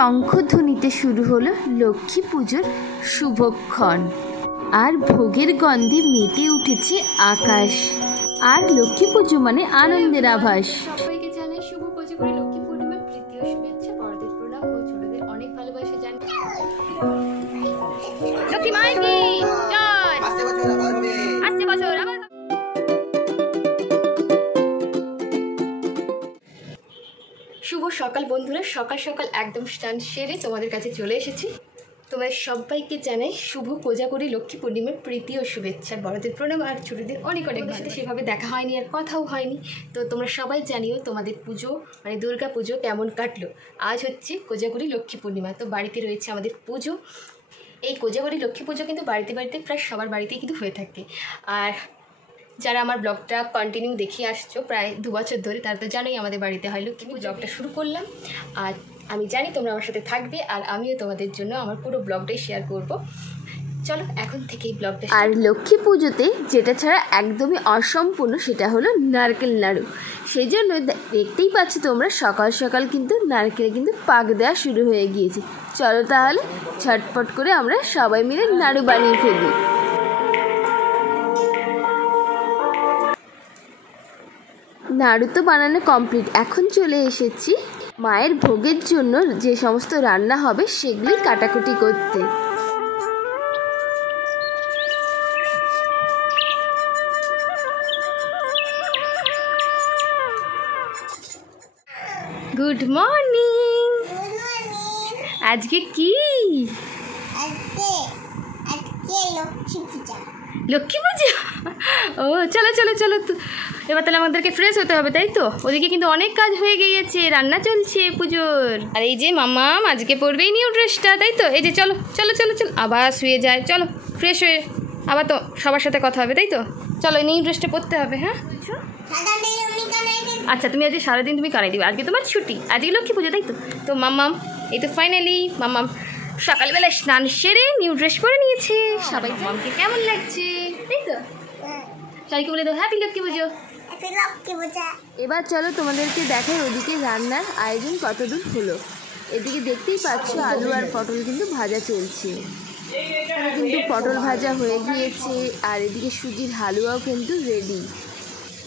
শঙ্খধ্বনিতে শুরু হলো লক্ষ্মী পুজোর শুভক্ষণ। আর ভোগের গন্ধে মেতে উঠেছে আকাশ। আর লক্ষ্মী পুজো মানে আনন্দের আভাস। সবাইকে জানাই শুভ কোজাগরী লক্ষ্মী পূর্ণিমার প্রীতি ও শুভেচ্ছা। বড়দের প্রণাম ও ছোটদের অনেক ভালোবাসা জানাই। লক্ষ্মী মায়ের কি জয়। আসছে বছর আবার। শুভ সকাল বন্ধুরা, সকাল সকাল একদম স্নান সেরে তোমাদের কাছে চলে এসেছি। তোমাদের সবাইকে জানাই শুভ কোজাগরী লক্ষ্মী পূর্ণিমার প্রীতি ও শুভেচ্ছা। বড়দের প্রণাম আর ছোটদের অনেক অনেক সাথে সেভাবে দেখা হয়নি আর কথাও হয়নি। তো তোমরা সবাই জানিও তোমাদের পুজো মানে দুর্গা পুজো কেমন কাটলো। আজ হচ্ছে কোজাগরী লক্ষ্মী পূর্ণিমা, তো বাড়িতে রয়েছে আমাদের পুজো। এই কোজাগরী লক্ষ্মী পুজো কিন্তু বাড়িতে বাড়িতে প্রায় সবার বাড়িতেই কিন্তু হয়ে থাকে। আর যারা আমার ব্লগটা কন্টিনিউ দেখিয়ে আসছো প্রায় 2 বছর ধরে, তারা তো জানোই আমাদের বাড়িতে হয় লক্ষ্মী পুজো। ব্লগটা শুরু করলাম আর আমি জানি তোমরা আমার সাথে থাকবে আর আমিও তোমাদের জন্য আমার পুরো ব্লগটাই শেয়ার করব। চলো এখন থেকে এই ব্লগটা। আর লক্ষ্মী পুজোতে যেটা ছাড়া একদমই অসম্পূর্ণ সেটা হলো নারকেল নাড়ু। সেই জন্য দেখতেই পাচ্ছ তোমরা সকাল সকাল কিন্তু নারকেলে কিন্তু পাক দেওয়া শুরু হয়ে গিয়েছে। চলো তাহলে ঝটপট করে আমরা সবাই মিলে নাড়ু বানিয়ে ফেলি। নাড়ু তো বানানো কমপ্লিট, এখন চলে এসেছি মায়ের ভোগের জন্য যে সমস্ত রান্না হবে সেগুলি কাটাকুটি করতে। Good morning. আজকে কি? লক্ষ্মী পূজা। ও চলো চলো চলো, তো এবার তাহলে আমাদেরকে ফ্রেশ হতে হবে, তাই তো? ওদিকে কিন্তু অনেক কাজ হয়ে গিয়েছে, রান্না চলছে পুজোর। আর এই যে মাম্মাম আজকে পরবেই নিউ ড্রেসটা, তাই তো? এই যে চলো চলো চলো চলো, আবার শুয়ে যায়। চলো ফ্রেশ হয়ে আবার তো সবার সাথে কথা হবে, তাই তো? চলো নিউ ড্রেসটা পরতে হবে। হ্যাঁ আচ্ছা, তুমি আজকে সারাদিন তুমি কারাই দিবে, আজকে তোমার ছুটি, আজকে লক্ষ্মী পুজো, তাই তো? তো মাম্মাম এই তো ফাইনালি মাম্মাম সকালবেলা স্নান সেরে নিউ ড্রেস পরে নিয়েছে। সবাই মামকে কেমন লাগছে, তাই তো? সবাইকে বলে দাও হ্যাপি লক্ষ্মী পুজো। এবার চলো তোমাদেরকে দেখাই ওদিকে রান্নার আয়োজন কতদূর হলো। এদিকে দেখতেই পাচ্ছ আলু আর পটল কিন্তু ভাজা চলছে। কিন্তু পটল ভাজা হয়ে গিয়েছে আর এদিকে সুজির হালুয়াও কিন্তু রেডি।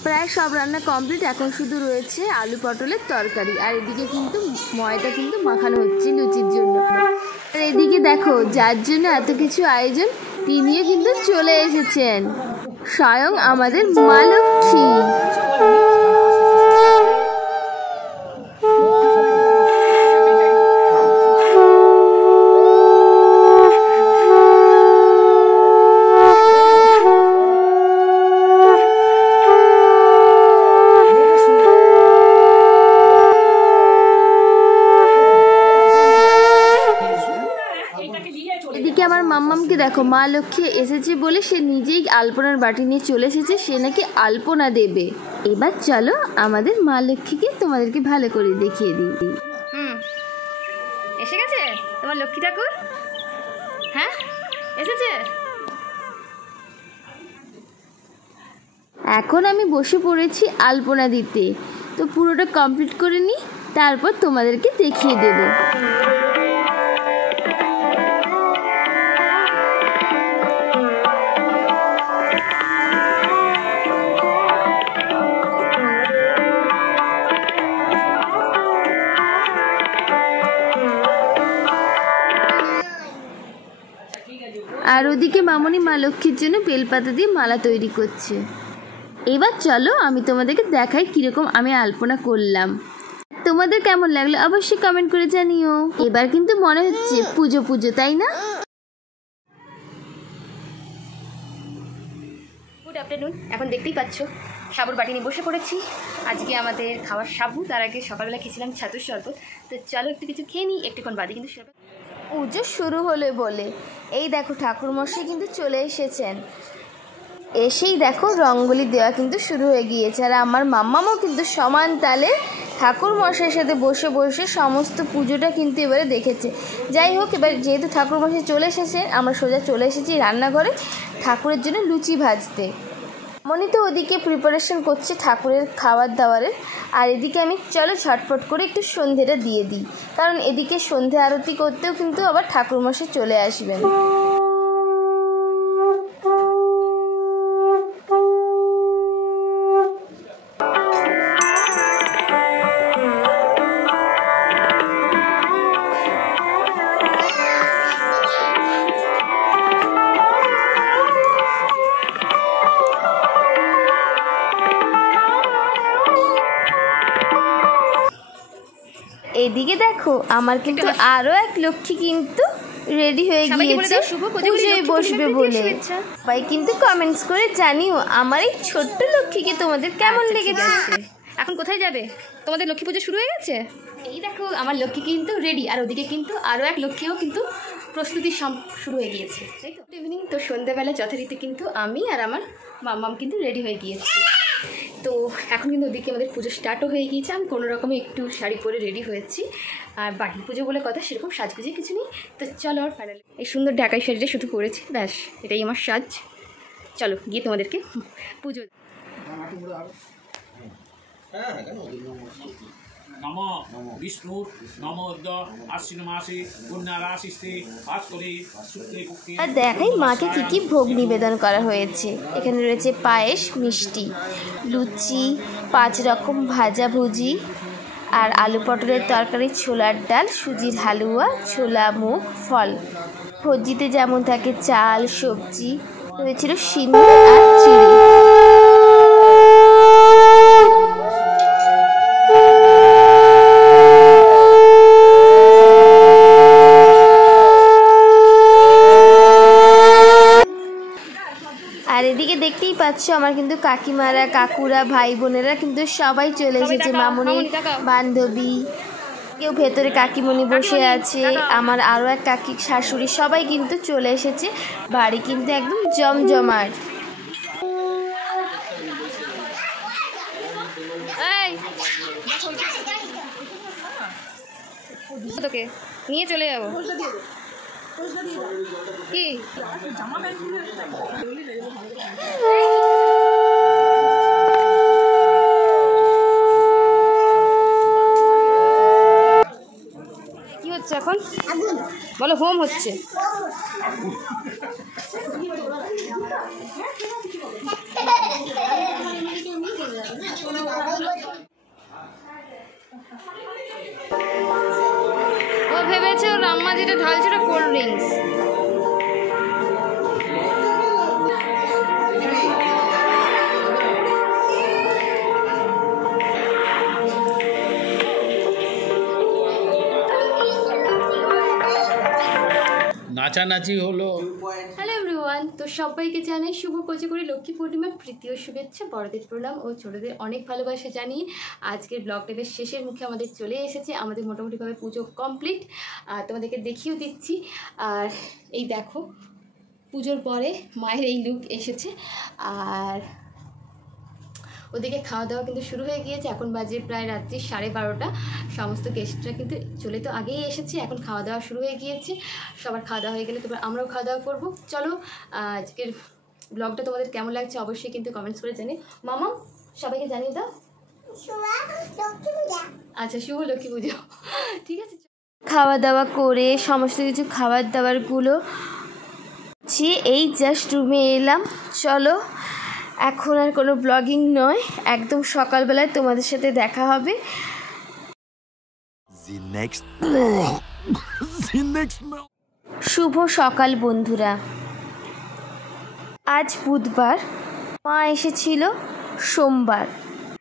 প্রায় সব রান্না কমপ্লিট, এখন শুধু রয়েছে আলু পটলের তরকারি। আর এদিকে কিন্তু ময়দা কিন্তু মাখানো হচ্ছে লুচির জন্য। আর এদিকে দেখো যার জন্য এত কিছু আয়োজন তিনিও কিন্তু চলে এসেছেন, স্বয়ং আমাদের মা লক্ষ্মী। এদিকে আমার মাম্মামকে দেখো, মা লক্ষ্মী এসেছে বলে সে নিজেই আলপনার বাটি নিয়ে চলে এসেছে, সে নাকি আলপনা দেবে। এবার চলো আমাদের মা লক্ষ্মীকে তোমাদেরকে ভালো করে দেখিয়ে দিই। এসে গেছে তোমার লক্ষ্মী ঠাকুর। হ্যাঁ এসেছে। এখন আমি বসে পড়েছি আলপনা দিতে, তো পুরোটা কমপ্লিট করে নিই, তারপর তোমাদেরকে দেখিয়ে দেবো। আর ওদিকে মামনি মা লক্ষ্মীর জন্য বেলপাতা দিয়ে মালা তৈরি করছে। এবার চলো আমি তোমাদেরকে দেখাই কীরকম আমি আলপনা করলাম। তোমাদের কেমন লাগলো অবশ্যই কমেন্ট করে জানিও। এবার কিন্তু মনে হচ্ছে পুজো পুজো, তাই না? Good afternoon. এখন দেখতেই পাচ্ছ সাবুর বাটি নিয়ে বসে পড়েছি। আজকে আমাদের খাওয়ার সাবু, তার আগে সকালবেলা খেয়েছিলাম ছাতুর শরবত। তো চলো একটু কিছু খেয়ে নিই, একটুক্ষণ বাদে কিন্তু শরবত। পুজো শুরু হলে বলে এই দেখো ঠাকুরমশাই কিন্তু চলে এসেছেন। এসেই দেখো রঙ্গোলি দেওয়া কিন্তু শুরু হয়ে গিয়েছে। আর আমার মাম্মামও কিন্তু সমান তালে ঠাকুরমশাইয়ের সাথে বসে বসে সমস্ত পুজোটা কিন্তু এবারে দেখেছে। যাই হোক, এবার যেহেতু ঠাকুরমশাই চলে এসেছে, আমরা সোজা চলে এসেছি রান্নাঘরে ঠাকুরের জন্য লুচি ভাজতে। মনি তো ওদিকে প্রিপারেশন করছে ঠাকুরের খাবার দাবারের, আর এদিকে আমি চলো ঝটপট করে একটু সন্ধেটা দিয়ে দিই, কারণ এদিকে সন্ধে আরতি করতেও কিন্তু আবার ঠাকুরমশাই চলে আসবেন। এদিকে দেখো আমার কিন্তু আরো এক লক্ষ্মী কিন্তু রেডি হয়ে গিয়েছে পুজোয় বসবে বলে। সবাই কিন্তু কমেন্টস করে জানিও আমার এই ছোট্ট লক্ষ্মীকে তোমাদের কেমন লেগেছে। এখন কোথায় যাবে? তোমাদের লক্ষ্মী পুজো শুরু হয়ে গেছে? এই দেখো আমার লক্ষ্মী কিন্তু রেডি, আর ওদিকে কিন্তু আরও এক লক্ষ্মীও কিন্তু প্রস্তুতি শুরু হয়ে গিয়েছে, তাই তো? ইভিনিং তো সন্ধ্যাবেলা যথারীতি কিন্তু আমি আর আমার মাম্মাম কিন্তু রেডি হয়ে গিয়েছি। তো এখন কিন্তু ওদিকে আমাদের পুজো স্টার্টও হয়ে গিয়েছে। আমি কোনো রকমে একটু শাড়ি পরে রেডি হয়েছি, আর বাড়ির পুজো বলে কথা সেরকম সাজগুজে কিছু নেই। তো চলো আর ফাইনালি এই সুন্দর ঢাকাই শাড়িটা শুধু পরেছি, ব্যাস এটাই আমার সাজ। চলো গিয়ে তোমাদেরকে পুজো। নম বিষ্ণুর নমোদ্য আশ্বিন মাসে কন্যা রাশিস্তে বাস করে শুক্লে পক্ষে। আর দেখাই মাকে কি কি ভোগ নিবেদন করা হয়েছে। এখানে রয়েছে পায়েস, মিষ্টি, লুচি, 5 রকম ভাজাভুজি, আর আলু পটলের তরকারি, ছোলার ডাল, সুজির হালুয়া, ছোলা মুগ, ফল। ভোজিতে যেমন থাকে চাল, সবজি, হয়েছিল সিন্দুর আর চিড়ে। আর এদিকে দেখতেই পাচ্ছ আমার কিন্তু কাকিমারা, কাকুরা, ভাই বোনেরা কিন্তু সবাই চলে এসেছে। মামুনি, বান্ধবী, কেউ ভেতরে কাকিমণি বসে আছে, আমার আরও এক কাকি শাশুড়ি, সবাই কিন্তু চলে এসেছে। বাড়ি কিন্তু একদম জমজমাট। তোকে নিয়ে চলে যাবো কি? কি হচ্ছে এখন বলো? হোম হচ্ছে। ও ভেবেছে ওর আম্মা যেটা ঢালছে ওটা কোল্ড ড্রিঙ্কস। নাচানাচি হলো। হ্যালো এভরিওয়ান, তো সবাইকে জানাই শুভ কোজাগরী লক্ষ্মী পূর্ণিমার প্রীতি ও শুভেচ্ছা, বড়দের প্রণাম ও ছোটদের অনেক ভালোবাসা জানিয়ে আজকের ব্লগটা বেশ শেষের মুখে আমাদের চলে এসেছে। আমাদের মোটামুটিভাবে পুজো কমপ্লিট, আর তোমাদেরকে দেখিয়েও দিচ্ছি। আর এই দেখো পুজোর পরে মায়ের এই লুক এসেছে। আর ওদিকে খাওয়া দাওয়া কিন্তু শুরু হয়ে গিয়েছে। এখন বাজে প্রায় রাত্রি 12:30। সমস্ত গেস্টরা কিন্তু চলে তো আগেই এসেছে, এখন খাওয়া দাওয়া শুরু হয়ে গিয়েছে। সবার খাওয়া দাওয়া হয়ে গেলে তারপর আমরাও খাওয়া দাওয়া করবো। চলো আজকের ব্লগটা তোমাদের কেমন লাগছে অবশ্যই কিন্তু কমেন্টস করে জানিয়ে। মামা সবাইকে জানিয়ে দাও। আচ্ছা, শুভ লক্ষ্মী পুজো। ঠিক আছে, খাওয়া দাওয়া করে সমস্ত কিছু খাবার দাবারগুলো এই জাস্ট রুমে এলাম। চলো এখন আর কোনো ব্লগিং নয়, একদম সকালবেলায় তোমাদের সাথে দেখা হবে। শুভ সকাল বন্ধুরা। আজ বুধবার, মা এসেছিল সোমবার,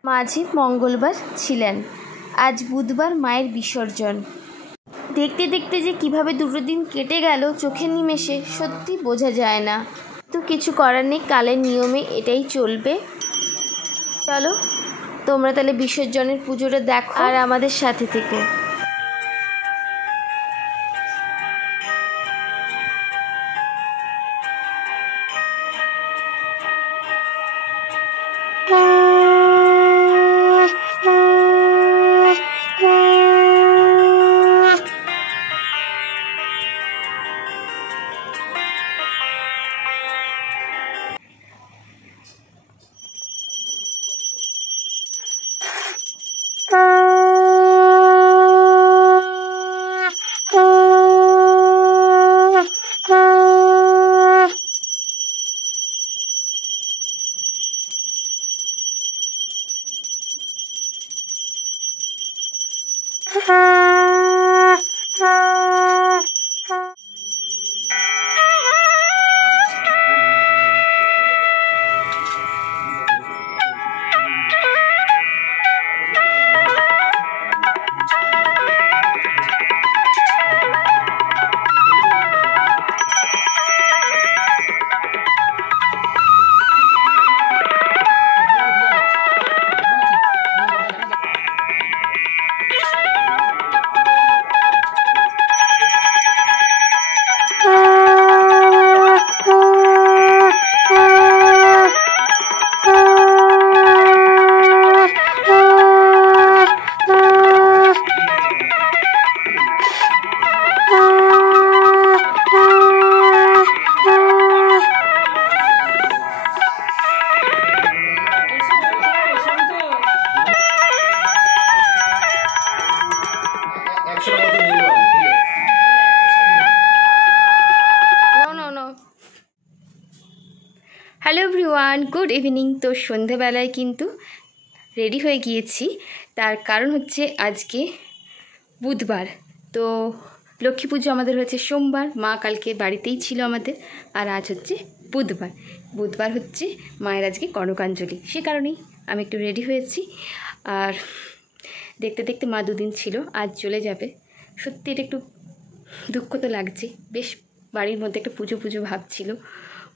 মাঝে মঙ্গলবার ছিলেন। আজ বুধবার মায়ের বিসর্জন। দেখতে দেখতে যে কিভাবে 2 দিন কেটে গেল চোখের নিমেষে সত্যি বোঝা যায় না। তো কিছু করার নেই, কালের নিয়মে এটাই চলবে। চলো তোমরা তাহলে বিসর্জনের পুজোটা দেখো আর আমাদের সাথে থেকো। Hello everyone, good evening. তো সন্ধেবেলায় কিন্তু রেডি হয়ে গিয়েছি, তার কারণ হচ্ছে আজকে বুধবার। তো লক্ষ্মী পুজো আমাদের হচ্ছে সোমবার, মা কালকে বাড়িতেই ছিল আমাদের, আর আজ হচ্ছে বুধবার। বুধবার হচ্ছে মায়ের আজকে কনকাঞ্জলি, সে কারণেই আমি একটু রেডি হয়েছি। আর দেখতে দেখতে মা দুদিন ছিল, আজ চলে যাবে। সত্যি এটা একটু দুঃখ তো লাগছে, বেশ বাড়ির মধ্যে একটা পুজো পুজো ভাব ছিল,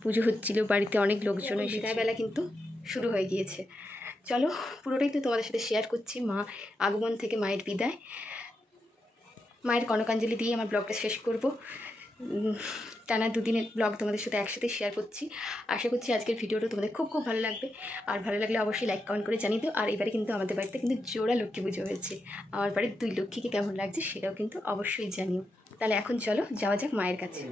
পুজো হচ্ছিল, বাড়িতে অনেক লোকজন। বিদায়বেলা কিন্তু শুরু হয়ে গিয়েছে। চলো পুরোটাই তো তোমাদের সাথে শেয়ার করছি। মা আগমন থেকে মায়ের বিদায়, মায়ের কনকাঞ্জলি দিয়ে আমার ব্লগটা শেষ করব। টানা দুদিনের ব্লগ তোমাদের সাথে একসাথে শেয়ার করছি। আশা করছি আজকের ভিডিওটা তোমাদের খুব খুব ভালো লাগবে। আর ভালো লাগলে অবশ্যই লাইক কমেন্ট করে জানিয়ে দিও। আর এবারে কিন্তু আমাদের বাড়িতে কিন্তু জোড়া লক্ষ্মী পুজো হয়েছে। আমার বাড়ির 2 লক্ষ্মীকে কেমন লাগছে সেটাও কিন্তু অবশ্যই জানিও। তাহলে এখন চলো যাওয়া যাক মায়ের কাছে।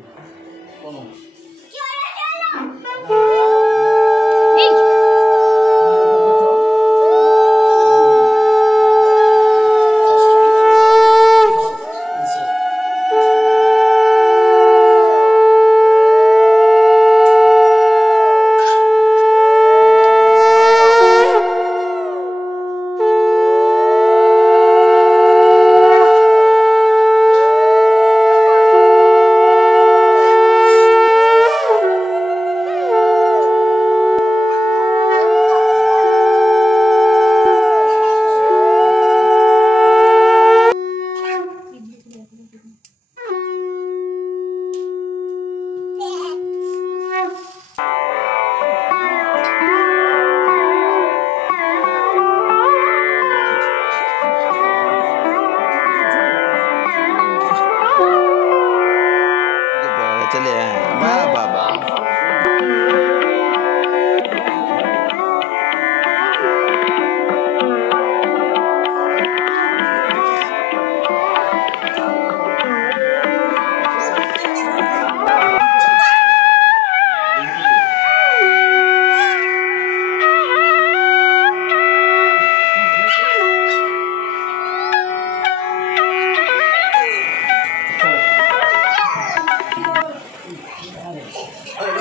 चले वाह वाह वाह।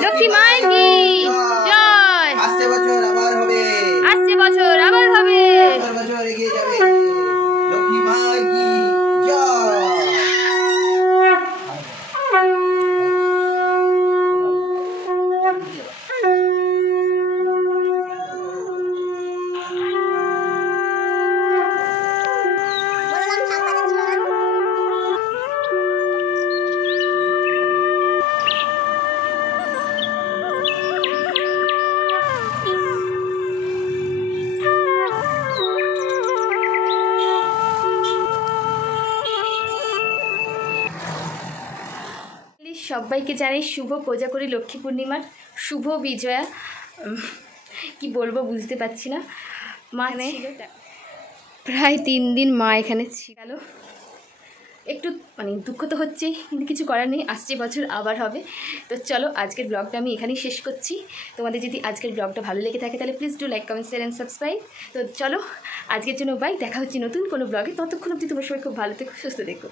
লক্ষ্মী মায়ের কি জয়। আসছে বছর আবার হবে, আসছে বছর আবার হবে, বছর এগিয়ে যাবে। লক্ষ্মী মায়ের কি জয়। সবাইকে জানাই শুভ কোজাগরী লক্ষ্মী পূর্ণিমার শুভ বিজয়া। কি বলবো বুঝতে পারছি না। মা ছিল প্রায় 3 দিন, মা এখানে ছিল। একটু মানে দুঃখ তো হচ্ছেই, কিন্তু কিছু করার নেই, আসছে বছর আবার হবে। তো চলো আজকের ব্লগটা আমি এখানেই শেষ করছি। তোমাদের যদি আজকের ব্লগটা ভালো লেগে থাকে তাহলে please do like comment share and subscribe. তো চলো আজকের জন্য বাই, দেখা হচ্ছে নতুন কোনো ব্লগে। ততক্ষণ অবধি তোমার সবাই খুব ভালো থেকো, সুস্থ থেকো।